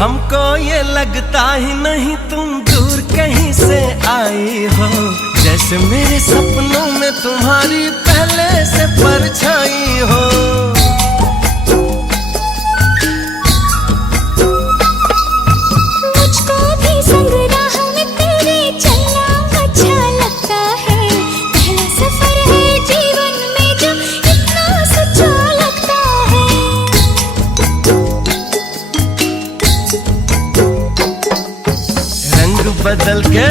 हमको ये लगता ही नहीं तुम दूर कहीं से आई हो, जैसे मेरे सपनों में तुम्हारी पहले से परछाई हो। मुझको भी संग राह में तेरे चलना अच्छा लगता है, पहला सफर है जीवन में जो इतना सच्चा लगता है। रंग बदल के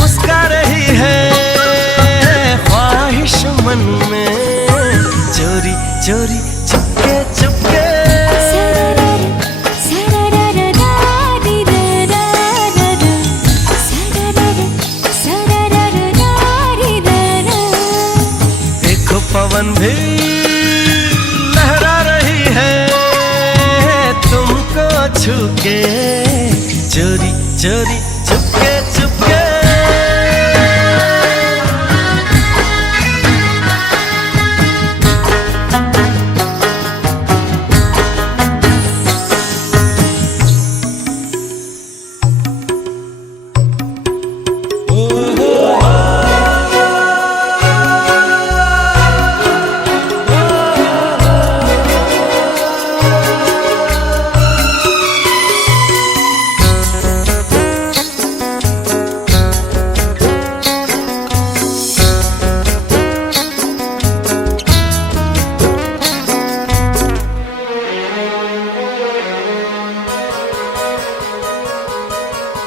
मुस्का रही है ख्वाहिश मन में, चोरी चोरी चुपके चुपके। देखो पवन भी लहरा रही है तुमको छू के, चोरी चोरी चुपके चुपके।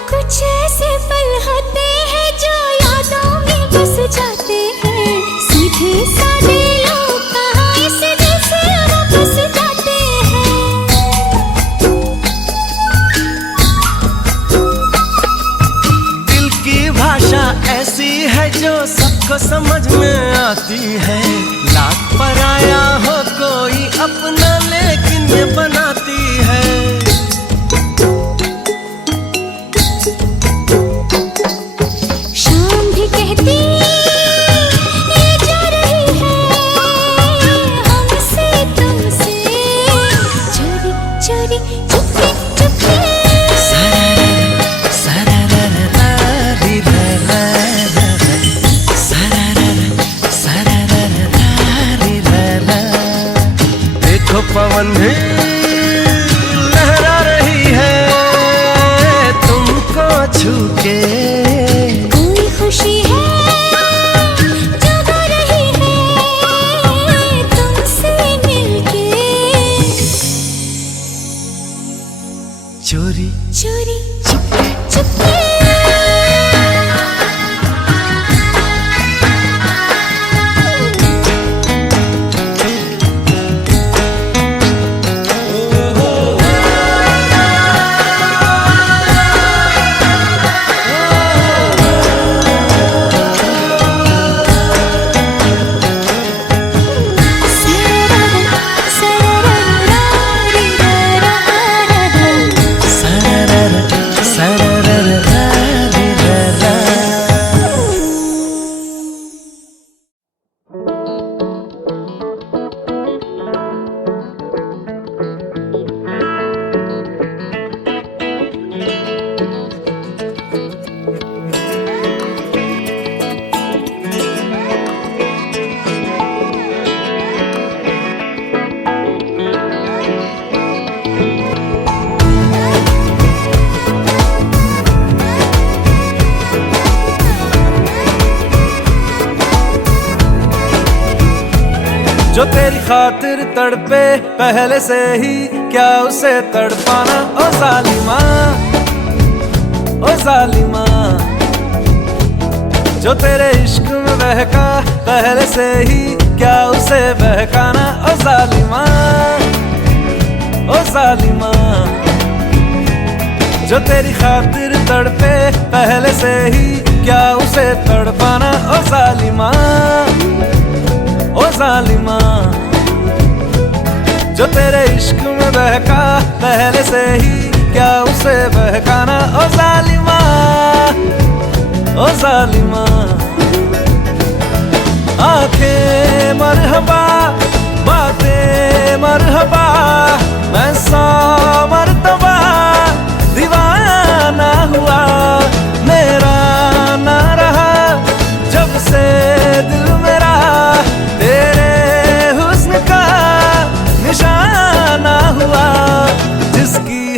कुछ ऐसे पल होते हैं जो यादों में बस जाते हैं, सीधे साधे लोग कहाँ इस दिल से वापस जाते हैं। दिल की भाषा ऐसी है जो सबको समझ में आती है, लाख पराया हो कोई अपना लेकिन ये बनाती है। शाम भी कहती ये जा रही है हमसे तुमसे, चोरी चोरी चुपके चुपके। देखो पवन भी लहरा रही है तुमको छू के, कोई खुशी है जगा रही है तुमसे मिलके, चोरी चोरी चुपके चुपके। जो तेरी खातिर तड़पे पहले से ही क्या उसे तड़पाना। ओ जालिमा ओ जालिमा, जो तेरे इश्क में बहका पहले से ही क्या उसे बहकाना। ओ जालिमा ओ जालिमा, जो तेरी खातिर तड़पे पहले से ही क्या उसे तड़पाना। ओ जालिमा ओ जालिमा, जो तेरे इश्क में बहका पहले से ही क्या उसे बहकाना। ओ जालिमा ओ जालिमा, आंखें मरहबा बातें मरहबा, मैं 100 मरतबा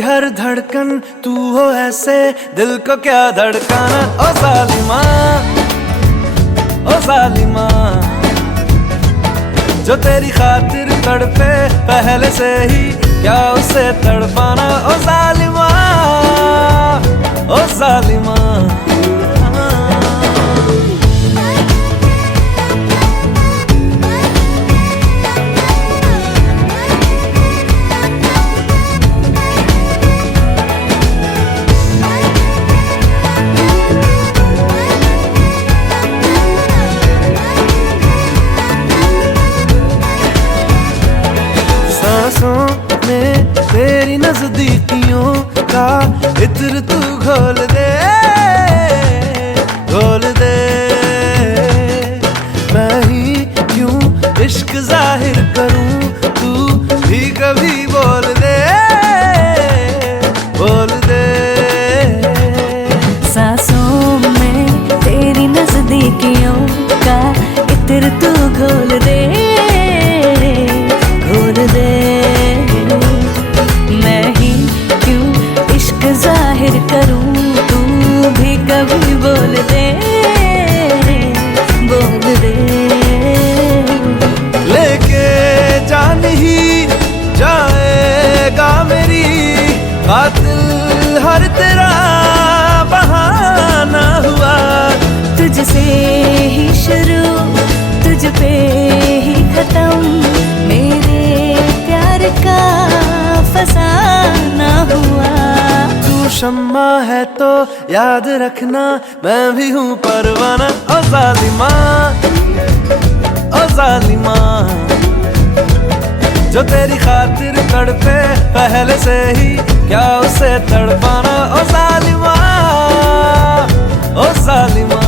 हर धड़कन तू हो ऐसे, दिल को क्या धड़काना। ओ जालिमा, ओ जालिमा, जो तेरी खातिर तड़पे पहले से ही, क्या उसे तड़पाना। ओ जालिमा, ओ जालिमा। सांसों में तेरी नजदीकियों का इत्र तू घोल दे, घोल दे। मैं ही क्यों इश्क जाहिर करूं, तू भी कभी बोल दे, बोल दे। सांसों में तेरी नजदीकियों का इत्र तू घोल दे, घोल दे। मैं ही क्यों इश्क जाहिर करूं, तू भी कभी बोल दे, बोल दे। लेके जान ही जाएगा मेरी कातिल हर तेरा बहाना हुआ। तुझसे ही शुरू, तुझ पे ही खत्म, मेरे प्यार का फसाना हुआ। तू शम्मा है तो याद रखना, मैं भी हूँ परवाना। ओ जालिमा, ओ जालिमा, जो तेरी खातिर तड़पे पहले से ही, क्या उसे तड़पाना। ओ जालिमा, ओ जालिमा।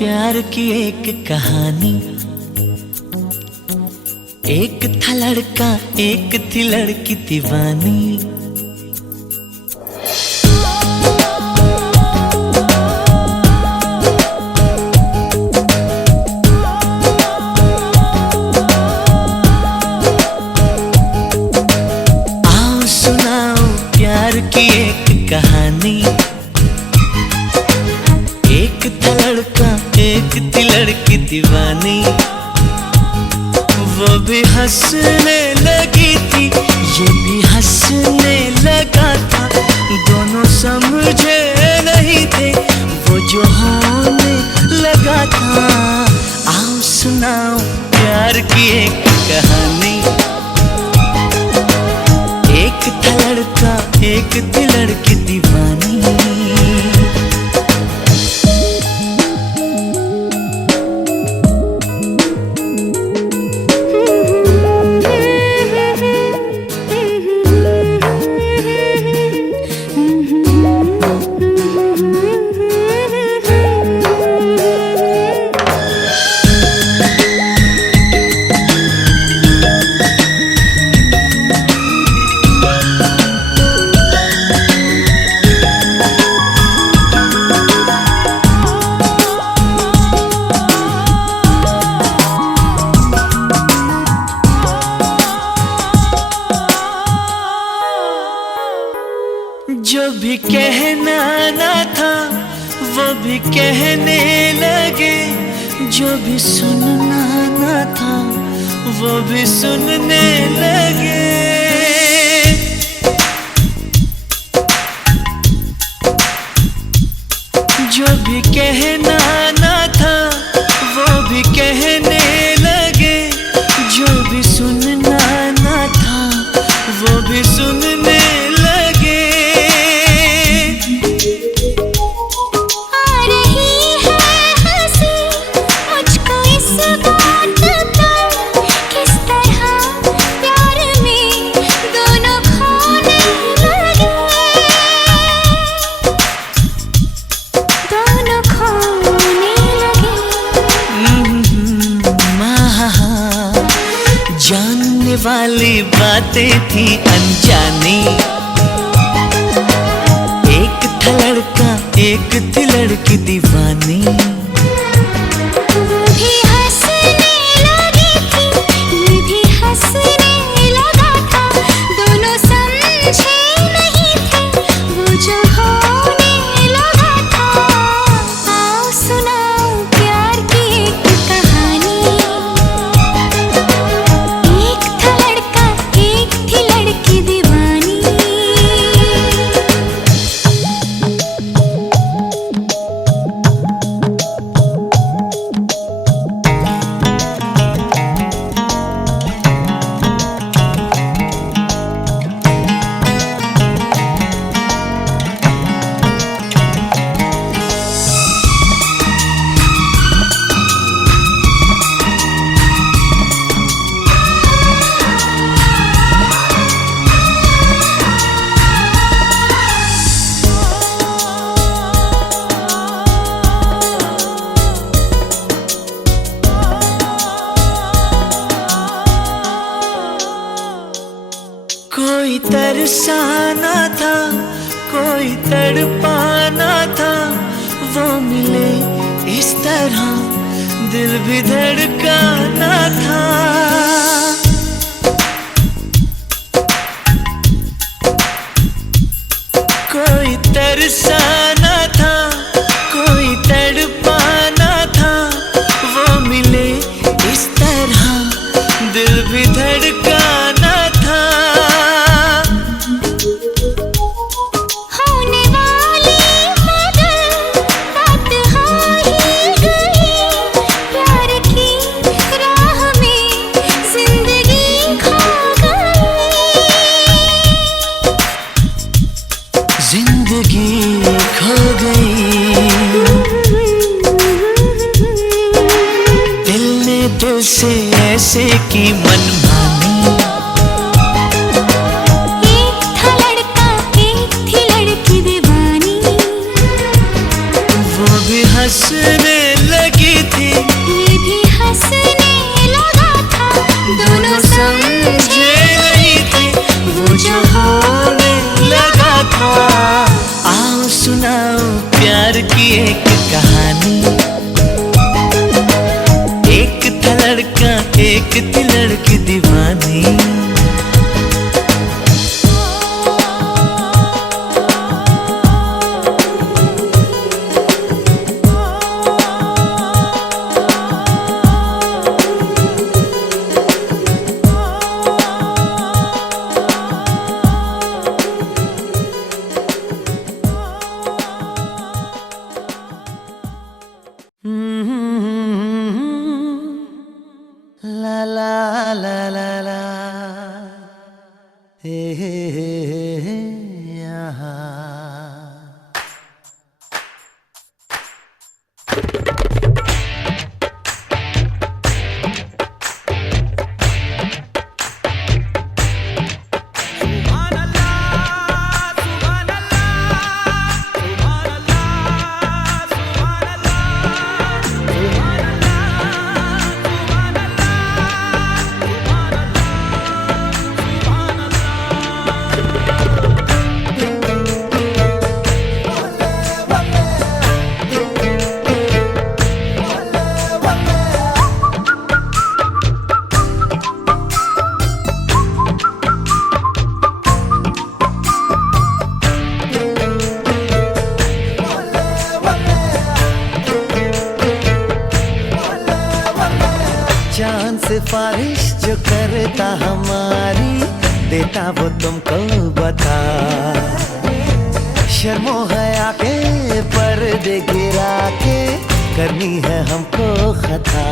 प्यार की एक कहानी। एक था लड़का, एक थी लड़की दीवानी। आओ सुनाओ प्यार की एक कहानी। एक था लड़का, एक थी लड़की दीवानी। वो भी हंसने लगी थी, ये भी हंसने लगा था। दोनों समझे नहीं थे, वो जो होने लगा था। आओ सुनाओ प्यार की एक कहानी। एक था लड़का, एक थी लड़की दीवानी। भी कहना ना था वो भी कहने लगे, जो भी सुनना ना था वो भी सुनने लगे। जो भी कहना ना था वो भी कहने लगे, जो भी सुनना ना था वो भी सुनने लगे। आ रही है हंसी मुझको इस बात पर, किस तरह प्यार में दोनों खोने लगे, दोनों खोने लगे। जानने वाली बातें थी अनजानी, एक था लड़का एक थी लड़की दीवानी। वो भी हंसने लगी थी, ये भी हंसने लगा था, दोनों समझे नहीं थे वो जो होने लगा था। आओ सुनाओ प्यार की एक कहानी, एक था लड़का एक थी लड़की दीवानी। कोई तरसाना था कोई तड़पाना था, वो मिले इस तरह दिल भी धड़काना था। कोई तरसाना था कोई तड़पाना था, वो मिले इस तरह दिल भी धड़काना था। होने वाली मगर बात हो ही गई, प्यार की राह में जिंदगी खो गई, जिंदगी खो गई। दिल ने दिल से ऐसे की मनमानी, एक था लड़का एक थी लड़की दीवानी। वो भी हंसने लगी थी ये भी हंसने लगा था, दोनों समझे नहीं थे वो जो होने लगा था। आओ सुनाओ प्यार की एक कहानी, एक था लड़का एक थी लड़की दीवानी। La la la la la, hey, hey, hey, hey, yeah. सिफारिश जो करता हमारी, देता वो तुमको बता। शर्मो हया के पर्दे गिरा के करनी है हमको खता।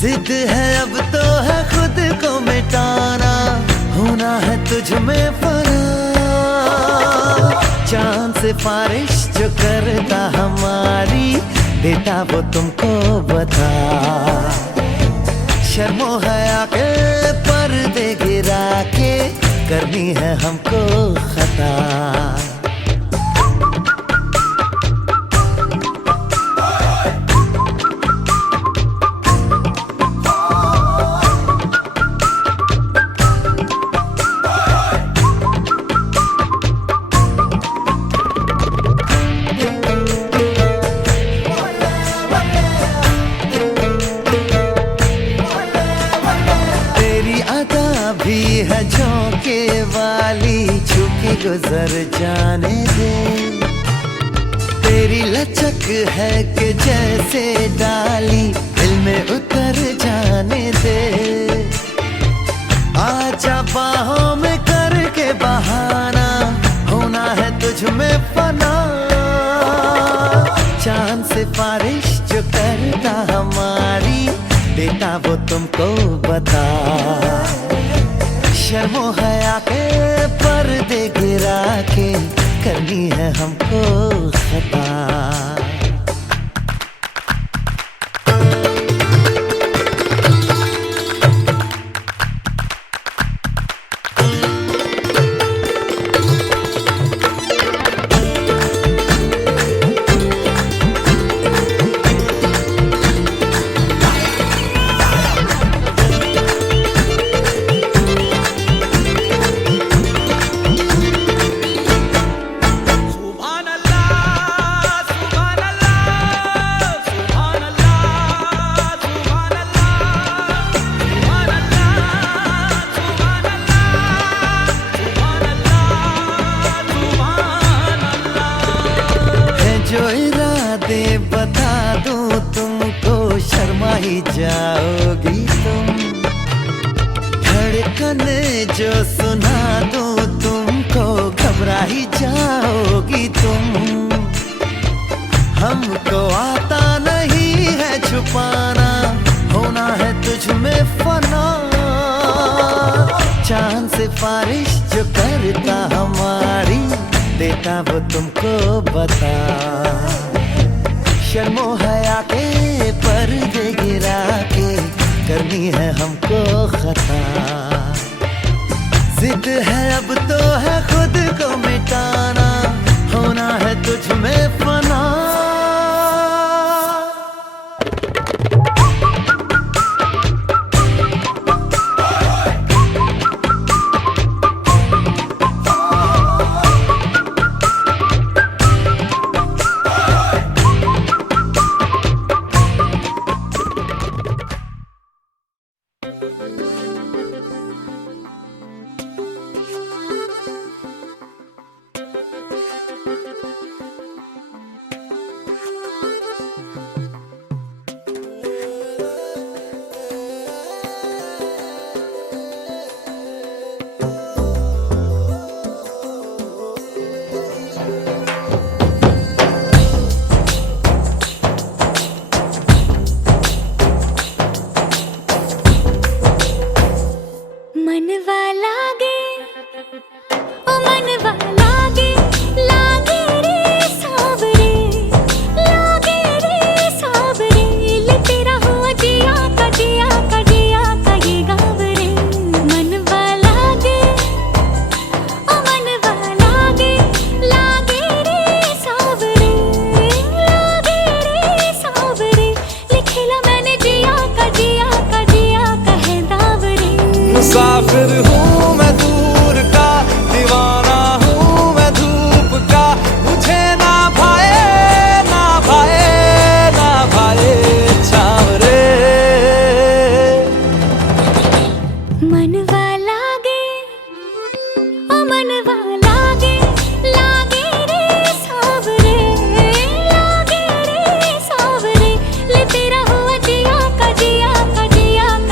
जिद है अब तो है खुद को मिटाना, होना है तुझ में फना। चांद सिफारिश जो करता हमारी, देता वो तुमको बता। शर्मो हया के पर्दे गिरा के करनी है हमको खता। भी है झोंके वाली, छुके गुजर जाने दे। तेरी लचक है कि जैसे डाली, दिल में उतर जाने दे। आजा बाहों में करके बहाना, होना है तुझ में फना। चांद सिफारिश जो करता हमारी, देता वो तुमको बता। शर्मो हया के पर्दे गिरा के करनी है हमको खता। जो इरादे बता दूं तुमको, शर्मा ही जाओगी तुम। धड़कन जो सुना दूं तुमको, घबरा ही जाओगी तुम। हमको आता नहीं है छुपाना, होना है तुझ में फना। चांद सिफारिश जो करता हमारी, देता वो तुमको बता। शर्मो हया के पर्दे गिरा के करनी है हमको खता। जिद है अब तो है खुद को मिटाना, होना है तुझ में फना। मुसाफिर हूँ मैं दूर का, दीवाना हूँ मैं धूप का। मुझे ना भाए ना भाए ना भाए छावरे। मनवा लागे ओ मनवा लागे, लागे रे सावरे, लागे रे सावरे। ले तेरा हुआ जिया का जिया का जिया का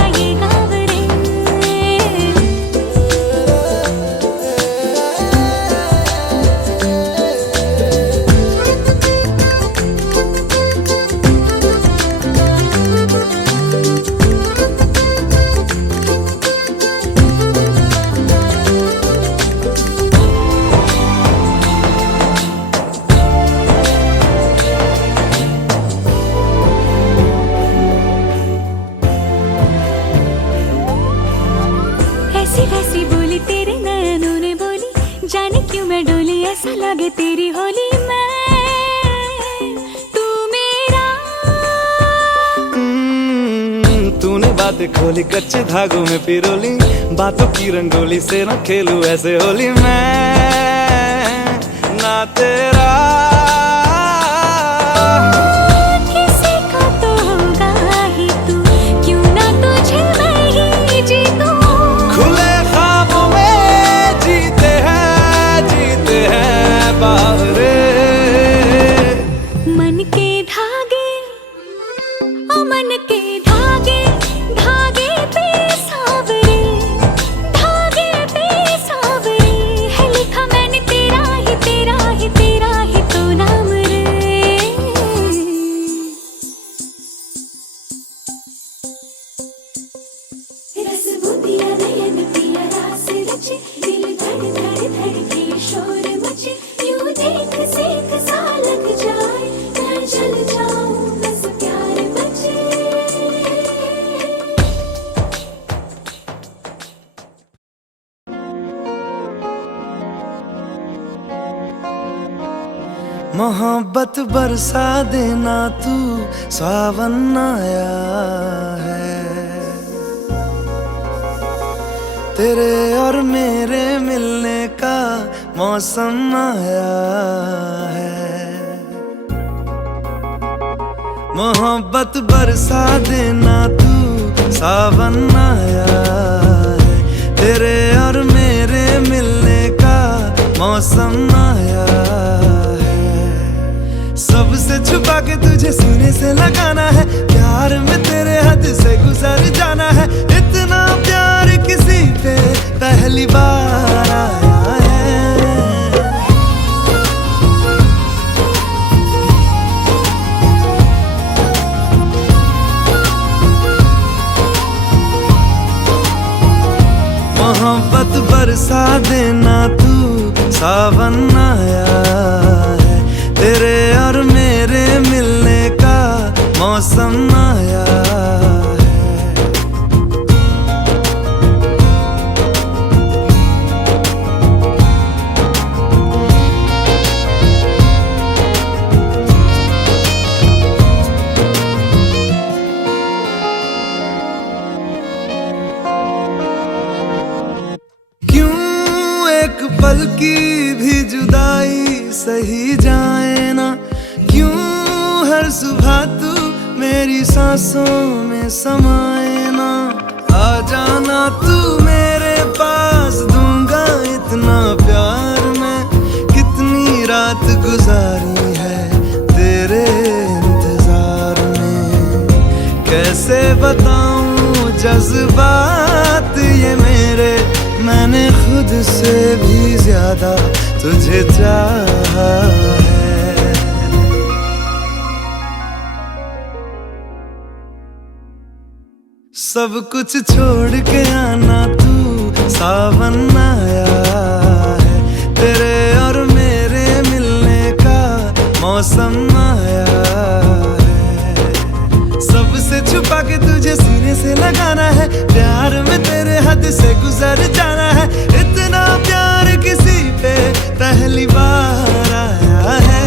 कैसा लगे तेरी होली में तू मेरा। तूने बातें खोली कच्चे धागों में पिरोली, बातों की रंगोली से न खेलूं ऐसे होली मैं ना तेरा। किसी का तो होगा ही तू, क्यों ना तुझे मैं ही जीतूं। खुले ख्वाबों में जीते हैं बावरे। मन के धागे ओ मन के धागे, धागे पे सावरे, धागे पे सावरे है लिखा मैंने तेरा ही तेरा ही तेरा ही तो नाम रे। रस बूंदिया नयन पिया रास रचे, दिल धड़ धड़ धड़के शोर मचे, यूं देख सेक सा लग जाए, मैं जल जाऊं बस प्यार बचे। मोहब्बत बरसा देना तू, सावन आया है। तेरे और मेरे मिलने का मौसम आया है। मोहब्बत बरसा देना तू, सावन आया है। तेरे और मेरे मिलने का मौसम आया है। सबसे छुपा के तुझे सीने से लगाना है, प्यार में तेरे हद से गुजर जाना है। इतना प्यार किसी पे पहली बार आया है। मोहब्बत बरसा देना तू, सावन आया है। तेरे और मेरे मिलने का मौसम आया है। एक पल की भी जुदाई सही जाए ना, क्यों हर सुबह तू मेरी सांसों में समाए ना। आ जाना तू मेरे पास, दूंगा इतना प्यार मैं। कितनी रात गुजारी है तेरे इंतजार में, कैसे बताऊं जज्बात ये मेरे। मैंने खुद से भी ज्यादा तुझे चाहा है। सब कुछ छोड़ के आना तू, सावन आया है। तेरे और मेरे मिलने का मौसम आया है। सबसे छुपा के तुझे सीने से लगाना है, प्यार में तेरे हद से गुजर जाना है। इतना प्यार किसी पे पहली बार आया है।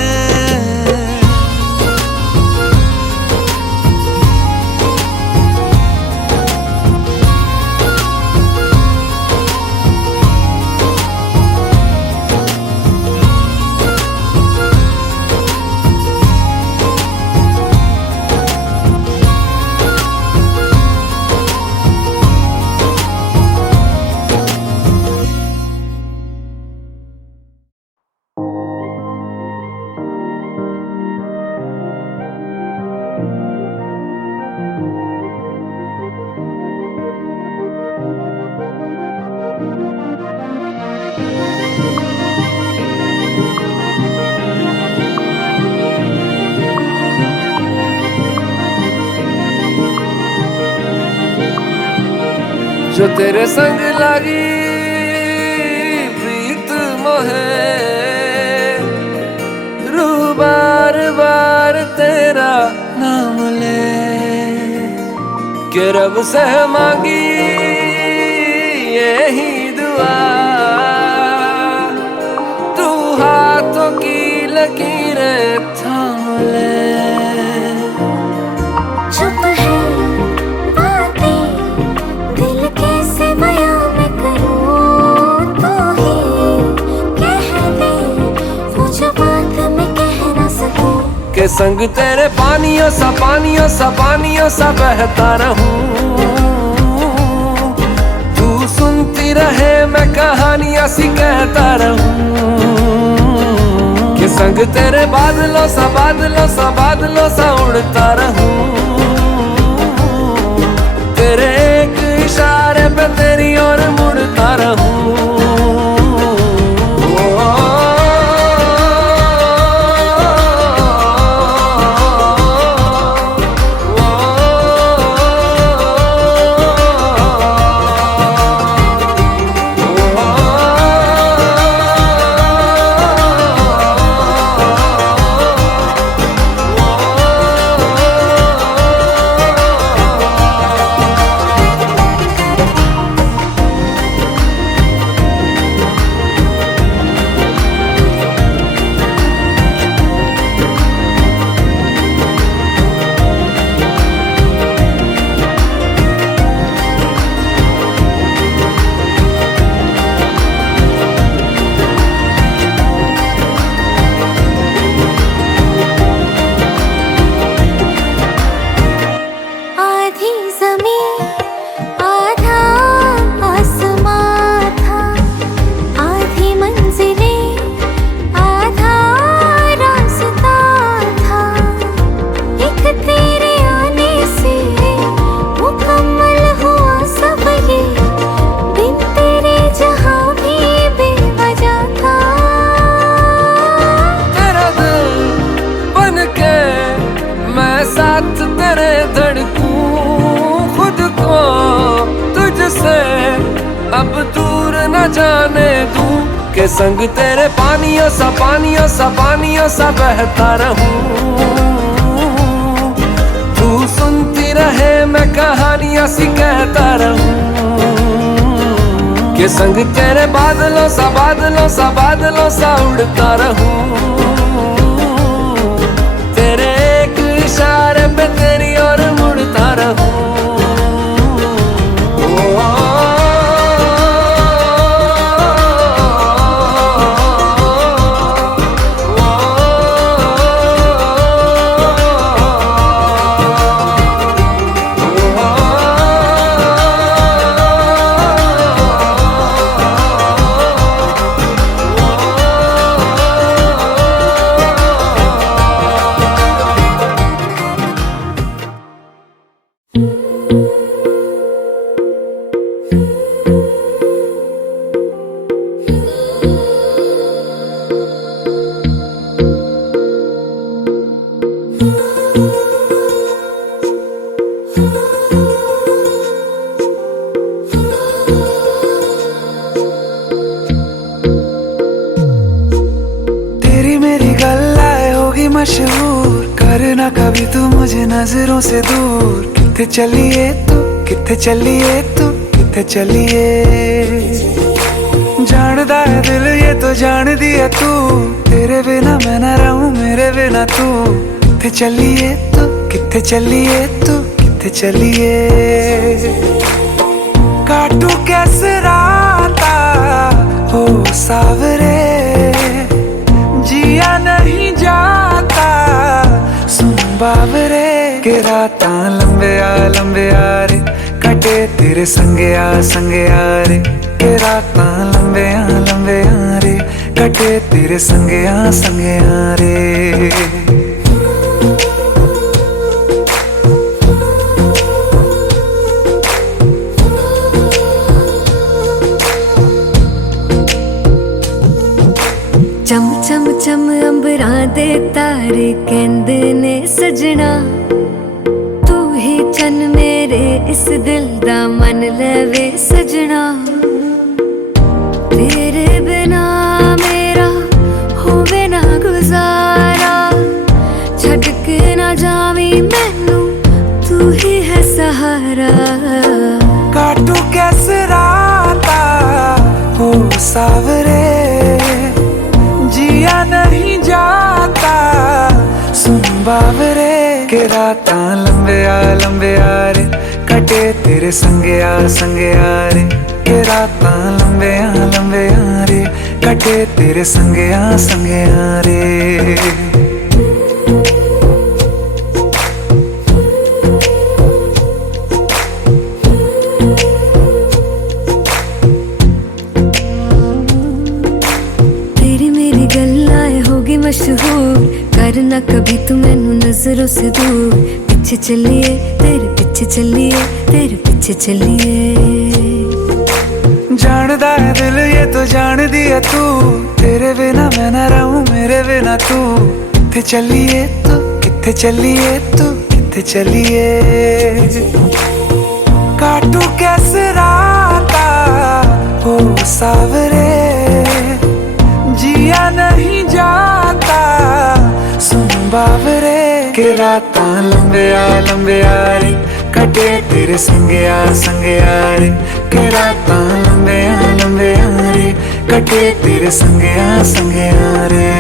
जो तेरे संग लगी प्रीत मोहे, रूह बार बार तेरा नाम ले। के रब से मांगी यही दुआ, तू संग तेरे पानियों सा बहता रहूं। तू सुनती रहे मैं कहानियां सी कहता रहूं। कि संग तेरे बादलों सा उड़ता रहूं। तेरे एक इशारे पे तेरी ओर मुड़ता रहूं। साथ तेरे धड़कूं खुद को तुझसे अब दूर न जाने दूं। के संग तेरे पानियों सा बहता रहूं। तू सुनती रहे मैं कहानियां सी कहता रहूं। के संग तेरे बादलों सा उड़ता रहूं। तेरे एक इशारे पे तेरी ओर मुड़ता रहूं। मशहूर करना कभी तू मुझे नजरों से दूर। किथे चलिए तू किथे चलिए तू किथे चलिए। जानदा है दिल ये तो जान दिया तू। तेरे बिना मैं ना रहूं मेरे बिना तू। किथे चलिए तू किथे चलिए तू किथे चलिए। काटू कैसे राता हो सावरे जिया नहीं जाता सुन बाबरे। के रातां लंबे आ रे कटे तेरे संगे आ रे। के रातां लंबे आ रे कटे तेरे संगे आ रे। चम चम चम अंबरां दे तारे कहंदे ने सजना। तू ही चन मेरे इस दिल दा मन लवे सजना। तेरे बिना मेरा होवे ना गुजारा। छड़ के ना जावी मैनू तू ही है सहारा। काटू कैसे राता हो सावरे जिया नहीं जाता सुन बाबरे। के रातां लंबे आ रे कटे तेरे संगे आ रे। के रातां लंबे आ रे कटे तेरे संगे आ रे। करना कभी तू मैनू नजरों से दूर, पीछे चलिए तेरे पीछे चलिए तेरे पीछे चलिए। जानदा है दिल ये तो जान दिया तू, तेरे बिना मैं ना रहूं मेरे बिना तू। किथे चलिए तू किथे चलिए तू किथे चलिए। काटू कैसे राता हो सावरे, जिया नहीं जाता सुन बावरे। के रातां लंबिया लंबिया रे कटे तेरे संगया संगया रे। के रातां लंबिया लंबिया रे कटे तेरे संगया संगया रे।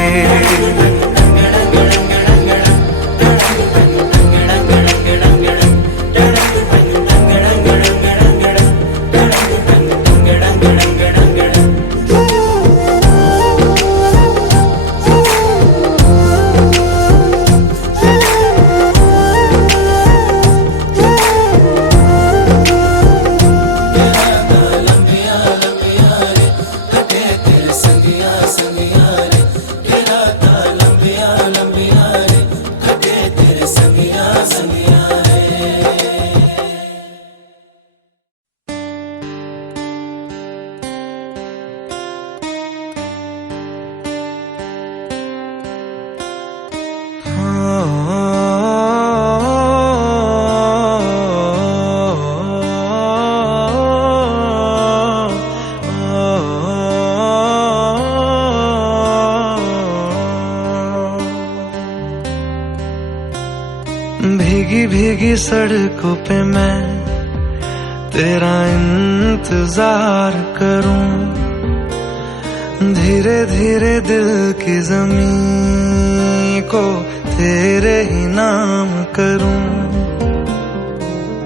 भीगी भीगी सड़कों पे मैं तेरा इंतजार करूं, धीरे धीरे दिल की ज़मीं को तेरे ही नाम करूं।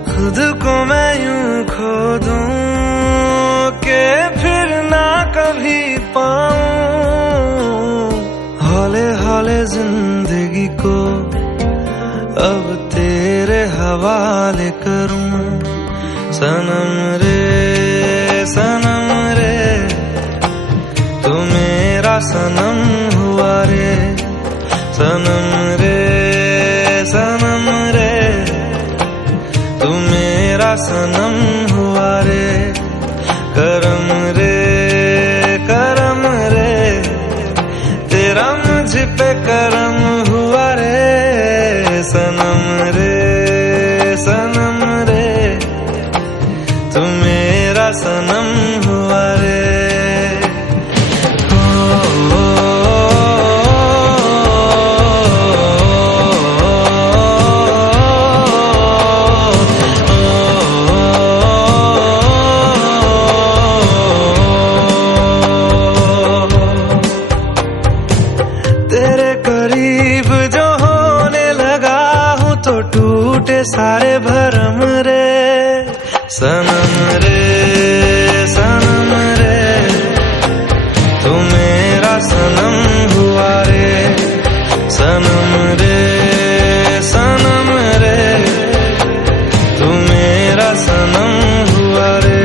खुद को मैं यूं खो दूं कि फिर ना कभी पाऊं। हौले हौले जिंदगी को अब तेरे हवाले करूं। सनम रे तू मेरा सनम हुआ रे। सनम रे तू मेरा सनम हुआ रे। करम रे तेरा मुझ पे करम हुआ रे। सनम रे तू मेरा सनम हुआ रे। तेरे करीब जो होने लगा हूँ तो टूटे सारे भरम रे। सनम रे तू मेरा सनम हुआ रे। सनम रे तू मेरा सनम हुआ रे।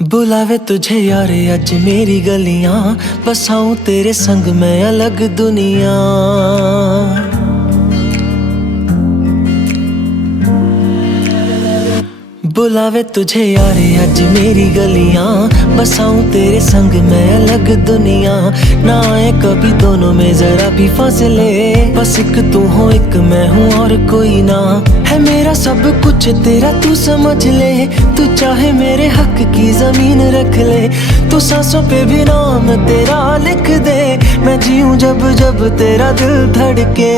बुलावे तुझे यारे अज मेरी गलियां, बसाऊं तेरे संग मैं अलग दुनिया। बुलावे तुझे यारे अज मेरी गलियां, बसाऊं तेरे संग मैं अलग दुनिया। ना आए कभी दोनों में जरा भी फासले, बस एक तू हो एक मैं हूँ और कोई ना। है मेरा सब कुछ तेरा तू समझ ले, तू चाहे मेरे हक की जमीन रख ले। तू सांसों पे भी नाम तेरा लिख दे, मैं जीऊं जब जब तेरा दिल धड़के।